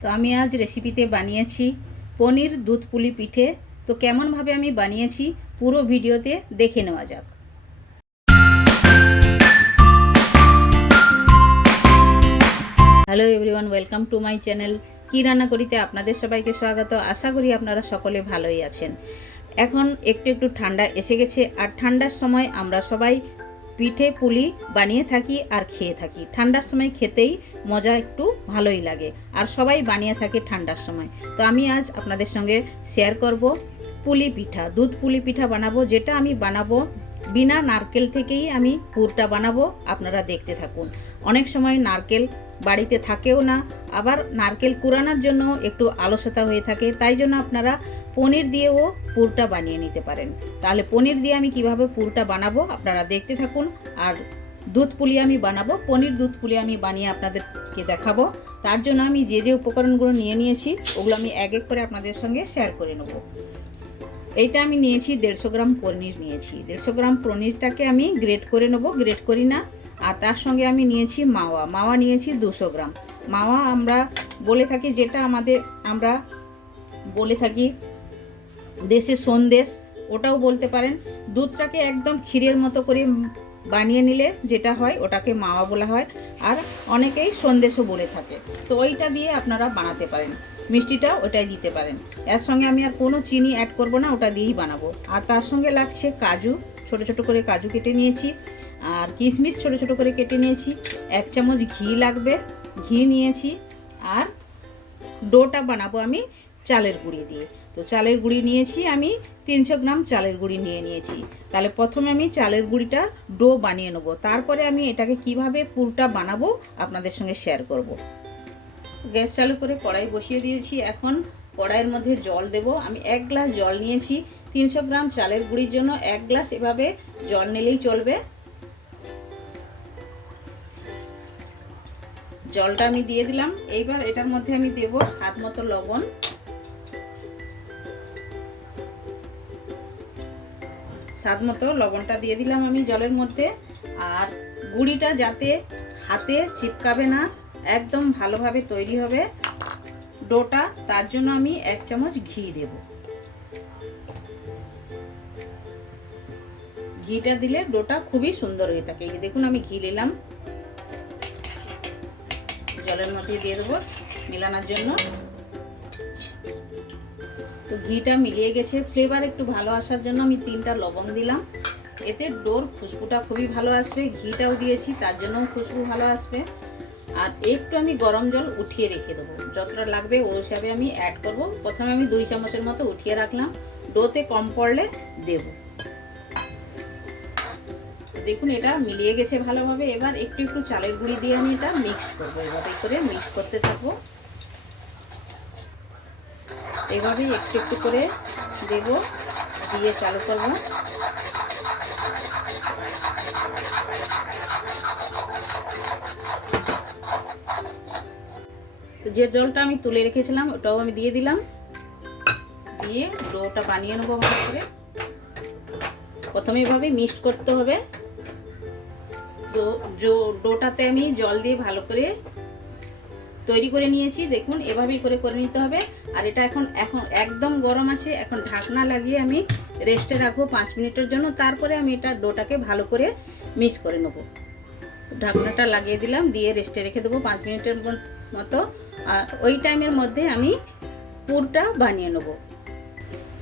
তো আমি আজ রেসিপিতে বানিয়েছি পনির দুধ পুলি পিঠে। তো কেমনভাবে আমি বানিয়েছি পুরো ভিডিওতে দেখে নেওয়া যাক। Hello everyone welcome to my channel কি রান্না করিতে আপনাদের সবাইকে স্বাগত। আশা করি আপনারা সকলে ভালোই আছেন। এখন একটু একটু ঠান্ডা এসে গেছে, আর ঠান্ডার সময় আমরা সবাই পিঠে পুলি বানিয়ে থাকি আর খেয়ে থাকি। ঠান্ডার সময় খেতেই মজা একটু ভালোই লাগে। আর সবাই বানিয়ে থাকে ঠান্ডার সময়। তো আমি আজ আপনাদের সঙ্গে শেয়ার করব পুলি পিঠা, দুধ পুলি পিঠা বানাবো, যেটা আমি বানাবো বিনা নারকেল থেকেই আমি পুরটা বানাবো। আপনারা দেখতে থাকুন। অনেক সময় নারকেল বাড়িতে থাকেও না, আবার নারকেল কুড়ানোর জন্য একটু আলসতা হয়ে থাকে, তাই জন্য আপনারা পনির দিয়েও পুরটা বানিয়ে নিতে পারেন। তাহলে পনির দিয়ে আমি কীভাবে পুরটা বানাবো আপনারা দেখতে থাকুন, আর দুধ পুলি আমি বানাবো, পনির দুধ পুলি আমি বানিয়ে আপনাদেরকে দেখাবো। তার জন্য আমি যে যে উপকরণগুলো নিয়ে নিয়েছি, ওগুলো আমি এক এক করে আপনাদের সঙ্গে শেয়ার করে নেব। এইটা আমি নিয়েছি দেড়শো গ্রাম পনির নিয়েছি। দেড়শো গ্রাম পনিরটাকে আমি গ্রেট করে নেব, গ্রেট করি না। আর তার সঙ্গে আমি নিয়েছি মাওয়া। মাওয়া নিয়েছি দুশো গ্রাম। মাওয়া আমরা বলে থাকি যেটা আমাদের, আমরা বলে থাকি দেশে সন্দেশ, ওটাও বলতে পারেন। দুধটাকে একদম ক্ষীরের মতো করে বানিয়ে নিলে যেটা হয়, ওটাকে মাওয়া বলা হয়। আর অনেকেই সন্দেশও বলে থাকে। তো ওইটা দিয়ে আপনারা বানাতে পারেন। মিষ্টিটা ওটাই দিতে পারেন। এর সঙ্গে আমি আর কোনো চিনি অ্যাড করব না, ওটা দিয়েই বানাবো। আর তার সঙ্গে লাগছে কাজু, ছোট ছোট করে কাজু কেটে নিয়েছি। আর কিশমিশ ছোট ছোট করে কেটে নিয়েছি। এক চামচ ঘি লাগবে, ঘি নিয়েছি। আর ডোটা বানাবো আমি চালের গুঁড়ি দিয়ে। তো চালের গুঁড়ি নিয়েছি আমি তিনশো গ্রাম চালের গুঁড়ি নিয়ে নিয়েছি। তাহলে প্রথমে আমি চালের গুঁড়িটা ডো বানিয়ে নেব। তারপরে আমি এটাকে কীভাবে পুরটা বানাবো আপনাদের সঙ্গে শেয়ার করব। গ্যাস চালু করে কড়াই বসিয়ে দিয়েছি। এখন কড়াইয়ের মধ্যে জল দেব। আমি এক গ্লাস জল নিয়েছি। তিনশো গ্রাম চালের গুঁড়ির জন্য এক গ্লাস এভাবে জল নিলেই চলবে। জলটা আমি দিয়ে দিলাম। এইবার এটার মধ্যে আমি দেব স্বাদ মতো লবণ। স্বাদ মতো লবণটা দিয়ে দিলাম আমি জলের মধ্যে। আর গুঁড়িটা যাতে হাতে চিপকাবে না একদম ভালোভাবে তৈরি হবে ডোটা, তার জন্য আমি এক চামচ ঘি দেব। ঘিটা দিলে ডোটা খুবই সুন্দর হয়ে থাকে। দেখুন, আমি ঘি নিলাম। জলের মধ্যে দিয়ে দেবো মেলানোর জন্য। তো ঘিটা মিলিয়ে গেছে। ফ্লেভার একটু ভালো আসার জন্য আমি তিনটা লবঙ্গ দিলাম। এতে ডোর খুশবুটা খুবই ভালো আসবে। ঘিটাও দিয়েছি, তার জন্যও খুশবু ভালো আসবে। আর একটু আমি গরম জল উঠিয়ে রেখে দেবো। যতটা লাগবে ওই হিসাবে আমি অ্যাড করব। প্রথমে আমি দুই চামচের মতো উঠিয়ে রাখলাম। ডোতে কম পড়লে দেব। দেখুন, এটা মিলিয়ে গেছে ভালোভাবে। এবার একটু একটু চালের গুঁড়ি দিয়ে আমি এটা মিক্সড করব। এভাবে করে মিক্স করতে থাকব। এভাবে একটু একটু করে দেব। দিয়ে চালু করব। যে ডোলটা আমি তুলে রেখেছিলাম, ওটাও আমি দিয়ে দিলাম। দিয়ে ডোটা বানিয়ে নেব ভালো করে। প্রথমে এভাবে মিক্সড করতে হবে। তো ডোটাতে আমি জল দিয়ে ভালো করে তৈরি করে নিয়েছি। দেখুন, এভাবেই করে করে নিতে হবে। আর এটা এখন এখন একদম গরম আছে। এখন ঢাকনা লাগিয়ে আমি রেস্টে রাখব পাঁচ মিনিটের জন্য। তারপরে আমি এটা ডোটাকে ভালো করে মিক্স করে নেব। ঢাকনাটা লাগিয়ে দিলাম, দিয়ে রেস্টে রেখে দেবো পাঁচ মিনিটের মতো, আর ওই টাইমের মধ্যে আমি পুরটা বানিয়ে নেব।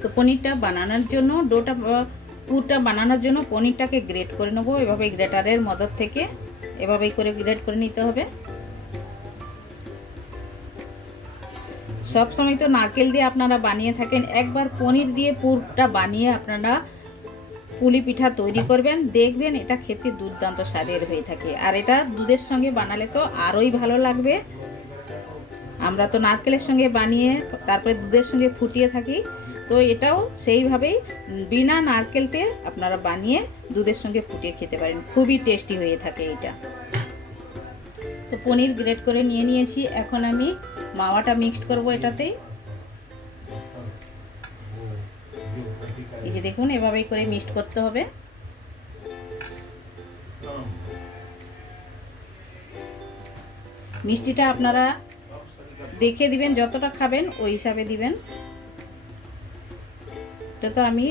তো পনিরটা বানানোর জন্য, ডোটা পুরটা বানানোর জন্য পনিরটাকে গ্রেট করে নেব। এভাবে গ্রেটারের মদত থেকে এভাবেই করে গ্রেট করে নিতে হবে। সব সময় তো নারকেল দিয়ে আপনারা বানিয়ে থাকেন। একবার পনির দিয়ে পুরটা বানিয়ে আপনারা পুলি পিঠা তৈরি করবেন, দেখবেন এটা খেতে দুর্দান্ত স্বাদের হয়ে থাকে। আর এটা দুধের সঙ্গে বানালে তো আরোই ভালো লাগবে। আমরা তো নারকেলের সঙ্গে বানিয়ে, তারপরে দুধের সঙ্গে ফুটিয়ে থাকি, তো এটাও সেইভাবেই বিনা নারকেলতে আপনারা বানিয়ে দুধের সঙ্গে ফুটিয়ে খেতে পারেন। খুবই টেস্টি হয়ে থাকে এটা তো পনির গ্রেট করে নিয়ে নিয়েছি। এখন আমি মাওয়াটা মিক্সড করব এটাতেই এই যে দেখুন, এভাবেই করে মিক্সড করতে হবে। মিষ্টিটা আপনারা দেখে দিবেন, যতটা খাবেন, ওই হিসাবে দিবেন। এটা তো আমি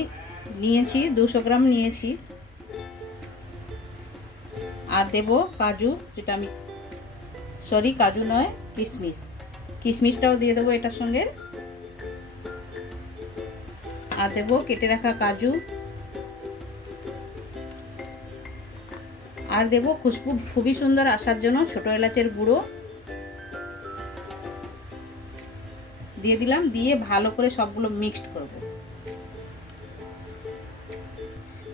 নিয়েছি, দুশো গ্রাম নিয়েছি। আর দেব কাজু, যেটা আমি, সরি, কাজু নয় কিশমিশ কিশমিশটাও দিয়ে দেবো এটার সঙ্গে। আর দেবো কেটে রাখা কাজু। আর দেবো খুশবু, খুবই সুন্দর, আসার জন্য ছোট এলাচের গুঁড়ো। দিয়ে দিলাম, দিয়ে ভালো করে সবগুলো মিক্সড করব।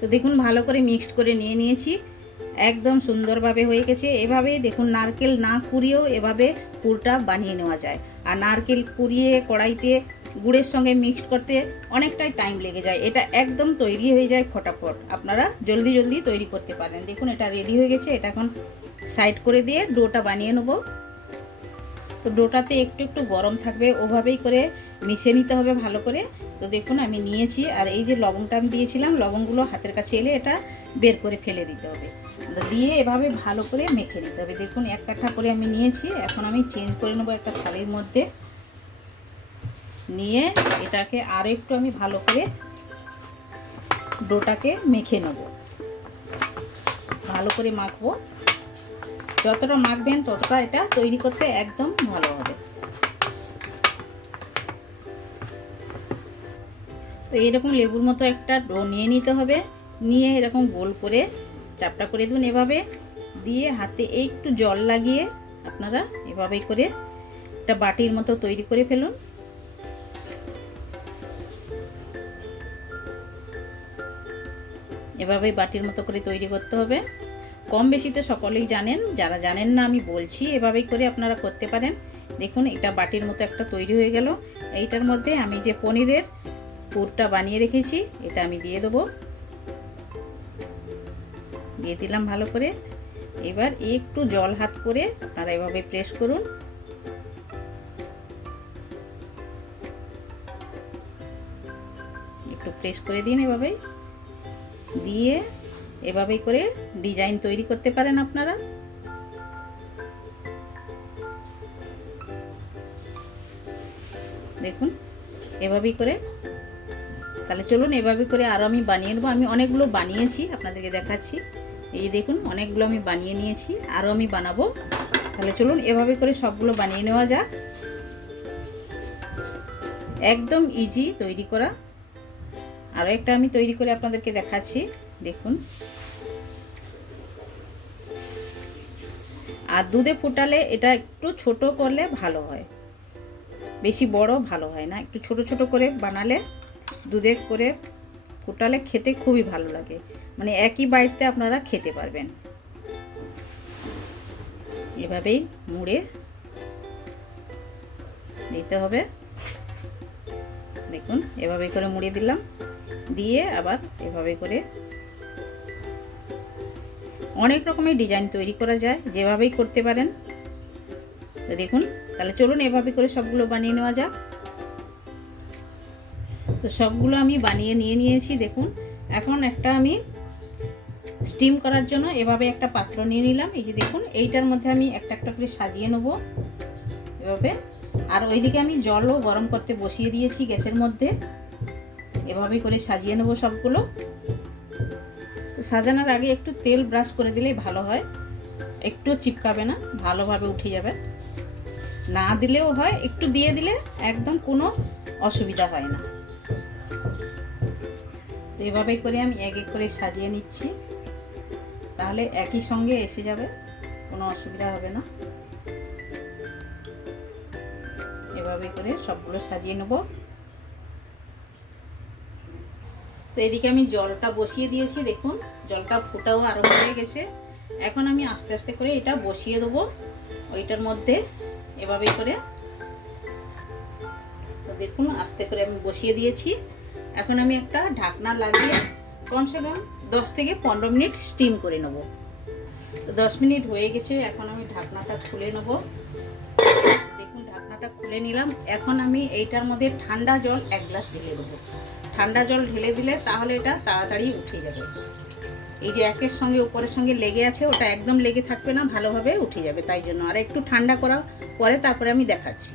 তো দেখুন, ভালো করে মিক্সড করে নিয়ে নিয়েছি। একদম সুন্দরভাবে হয়ে গেছে। এভাবেই দেখুন, নারকেল না কুড়িয়েও এভাবে পুরটা বানিয়ে নেওয়া যায়। আর নারকেল কুড়িয়ে কড়াইতে গুড়ের সঙ্গে মিক্সড করতে অনেকটাই টাইম লেগে যায়। এটা একদম তৈরি হয়ে যায় ফটাফট। আপনারা জলদি জলদি তৈরি করতে পারেন। দেখুন, এটা রেডি হয়ে গেছে। এটা এখন সাইড করে দিয়ে ডোটা বানিয়ে নেব। তো ডোটাতে একটু একটু গরম থাকবে, ওভাবেই করে মিশিয়ে নিতে হবে ভালো করে। তো দেখুন, আমি নিয়েছি, আর এই যে লবণটা আমি দিয়েছিলাম, লবণগুলো হাতের কাছে এলে এটা বের করে ফেলে দিতে হবে। দিয়ে এভাবে ভালো করে মেখে নিতে হবে। দেখুন, এক কাঠা করে আমি নিয়েছি, এখন আমি চেঞ্জ করে নেব একটা থালির মধ্যে। নিয়ে এটাকে আরও একটু আমি ভালো করে ডোটাকে মেখে নেব। ভালো করে মাখবো। যতটা মাখবেন ততটা এটা তৈরি করতে একদম ভালো হবে। তো এরকম লেবুর মতো একটা ডো নিয়ে নিতে হবে। নিয়ে এরকম গোল করে চাপটা করে দিন এভাবে। দিয়ে হাতে একটু জল লাগিয়ে আপনারা এভাবেই করে একটা বাটির মতো তৈরি করে ফেলুন। এভাবেই বাটির মতো করে তৈরি করতে হবে। কম বেশি তো সকলেই জানেন, যারা জানেন না আমি বলছি, এভাবেই করে আপনারা করতে পারেন। দেখুন, এটা বাটির মতো একটা তৈরি হয়ে গেল। এইটার মধ্যে আমি যে পনিরের পুরটা বানিয়ে রেখেছি, এটা আমি দিয়ে দেবো। দিয়ে দিলাম ভালো করে। এবার একটু জল হাত করে আপনারা এভাবে প্রেস করুন। একটু প্রেস করে দিন এভাবেই। দিয়ে এভাবেই করে ডিজাইন তৈরি করতে পারেন আপনারা। দেখুন, এভাবেই করে। তাহলে চলুন এভাবে করে আরও আমি বানিয়ে নেব। আমি অনেকগুলো বানিয়েছি, আপনাদেরকে দেখাচ্ছি। এই দেখুন, অনেকগুলো আমি বানিয়ে নিয়েছি আরও আমি বানাবো। তাহলে চলুন এভাবে করে সবগুলো বানিয়ে নেওয়া যাক। একদম ইজি তৈরি করা। আরও একটা আমি তৈরি করে আপনাদেরকে দেখাচ্ছি, দেখুন। আর দুধে ফুটালে এটা একটু ছোট করলে ভালো হয়। বেশি বড় ভালো হয় না, একটু ছোট ছোট করে বানালে, দুধে করে ফুটালে খেতে খুবই ভালো লাগে। মানে একই বাড়িতে আপনারা খেতে পারবেন। এভাবেই মুড়ে দিতে হবে। দেখুন এভাবে করে মুড়ে দিলাম। দিয়ে আবার এভাবে করে অনেক রকমের ডিজাইন তৈরি করা যায়, যেভাবেই করতে পারেন। দেখুন, তাহলে চলুন এভাবে করে সবগুলো বানিয়ে নেওয়া যাক। তো সবগুলো আমি বানিয়ে নিয়ে নিয়েছি, দেখুন। এখন একটা আমি স্টিম করার জন্য এভাবে একটা পাত্র নিয়ে নিলাম। এই যে দেখুন, এইটার মধ্যে আমি একটা একটা করে সাজিয়ে নেব। এভাবে। আর ওইদিকে আমি জলও গরম করতে বসিয়ে দিয়েছি গ্যাসের মধ্যে। এভাবেই করে সাজিয়ে নেব সবগুলো। তো সাজানোর আগে একটু তেল ব্রাশ করে দিলেই ভালো হয়। একটু চিপকাবে না, ভালোভাবে উঠে যাবে। না দিলেও হয়, একটু দিয়ে দিলে একদম কোনো অসুবিধা হয় না। তো এভাবে করে আমি এক এক করে সাজিয়ে নিচ্ছি। তাহলে একই সঙ্গে এসে যাবে, কোনো অসুবিধা হবে না। এভাবে করে সবগুলো সাজিয়ে নেব। তো এদিকে আমি জলটা বসিয়ে দিয়েছি, দেখুন, জলটা ফুটাও আরম্ভ হয়ে গেছে। এখন আমি আস্তে আস্তে করে এটা বসিয়ে দেবো ওইটার মধ্যে এভাবে করে। তো দেখুন, আস্তে করে আমি বসিয়ে দিয়েছি। এখন আমি একটা ঢাকনা লাগিয়ে কমসে কম দশ থেকে পনেরো মিনিট স্টিম করে নেব। তো দশ মিনিট হয়ে গেছে, এখন আমি ঢাকনাটা খুলে নেব। দেখুন, ঢাকনাটা খুলে নিলাম। এখন আমি এইটার মধ্যে ঠান্ডা জল এক গ্লাস ঢেলে দেবো। ঠান্ডা জল ঢেলে দিলে তাহলে এটা তাড়াতাড়ি উঠে যাবে। এই যে একের সঙ্গে উপরের সঙ্গে লেগে আছে, ওটা একদম লেগে থাকবে না, ভালোভাবে উঠে যাবে, তাই জন্য। আর একটু ঠান্ডা করা পরে তারপরে আমি দেখাচ্ছি।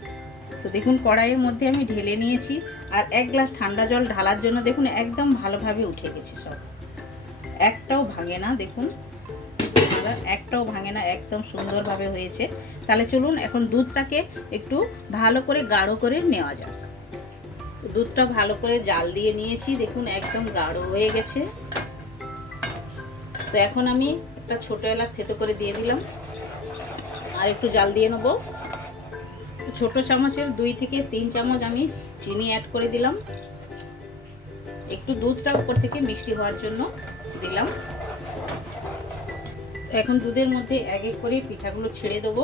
তো দেখুন, কড়াইয়ের মধ্যে আমি ঢেলে নিয়েছি, আর এক গ্লাস ঠান্ডা জল ঢালার জন্য দেখুন, একদম ভালোভাবে উঠে গেছে সব। একটাও ভাঙে না, দেখুন। একটাও ভাঙে না, একদম সুন্দরভাবে হয়েছে। তাহলে চলুন, এখন দুধটাকে একটু ভালো করে, গাঢ় করে নেওয়া যাক। দুধটা ভালো করে জাল দিয়ে নিয়েছি। দেখুন, একদম গাঢ় হয়ে গেছে। তো এখন আমি একটা ছোটো এলাচ থেতো করে দিয়ে দিলাম। আর একটু জাল দিয়ে নেব। ছোট চামচের দুই থেকে তিন চামচ আমি চিনি অ্যাড করে দিলাম। একটু দুধটা উপর থেকে মিষ্টি হওয়ার জন্য দিলাম। এখন দুধের মধ্যে এক এক করে পিঠাগুলো ছেড়ে দেবো।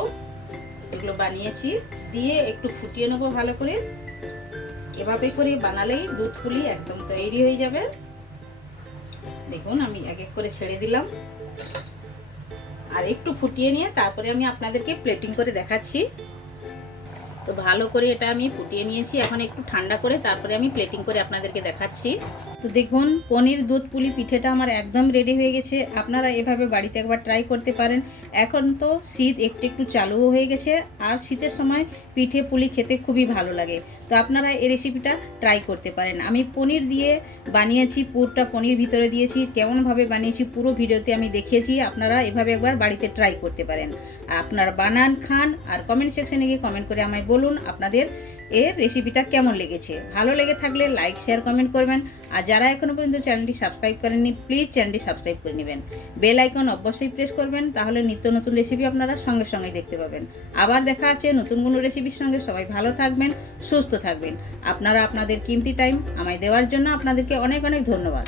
এগুলো বানিয়েছি। দিয়ে একটু ফুটিয়ে নেব ভালো করে। এভাবে করে বানালেই দুধ পুলি একদম তৈরি হয়ে যাবে। দেখুন, আমি এক এক করে ছেড়ে দিলাম। আর একটু ফুটিয়ে নিয়ে তারপরে আমি আপনাদেরকে প্লেটিং করে দেখাচ্ছি। তো ভালো করে এটা আমি ফুটিয়ে নিয়েছি। এখন একটু ঠান্ডা করে তারপরে আমি প্লেটিং করে আপনাদেরকে দেখাচ্ছি। তো দেখুন, পনির, দুধ, পুলি, পিঠেটা আমার একদম রেডি হয়ে গেছে। আপনারা এভাবে বাড়িতে একবার ট্রাই করতে পারেন। এখন তো শীত একটু একটু চালুও হয়ে গেছে। আর শীতের সময় পিঠে, পুলি খেতে খুবই ভালো লাগে। তো আপনারা এই রেসিপিটা ট্রাই করতে পারেন। আমি পনির দিয়ে বানিয়েছি, পুরটা পনির ভিতরে দিয়েছি। কেমনভাবে বানিয়েছি পুরো ভিডিওতে আমি দেখিয়েছি। আপনারা এভাবে একবার বাড়িতে ট্রাই করতে পারেন। আপনার বানান, খান আর কমেন্ট সেকশনে গিয়ে কমেন্ট করে আমায় বলুন আপনাদের এর রেসিপিটা কেমন লেগেছে? ভালো লেগে থাকলে লাইক শেয়ার কমেন্ট করবেন। আর যারা এখনও পর্যন্ত চ্যানেলটি সাবস্ক্রাইব করেননি প্লিজ চ্যানেলটি সাবস্ক্রাইব করে নেবেন। বেল আইকন অবশ্যই প্রেস করবেন, তাহলে নিত্য নতুন রেসিপি আপনারা সঙ্গে সঙ্গে দেখতে পাবেন। আবার দেখা আছে নতুন কোনো রেসিপির সঙ্গে। সবাই ভালো থাকবেন, সুস্থ থাকবেন। আপনারা আপনাদের কিমতি টাইম আমায় দেওয়ার জন্য আপনাদেরকে অনেক অনেক ধন্যবাদ।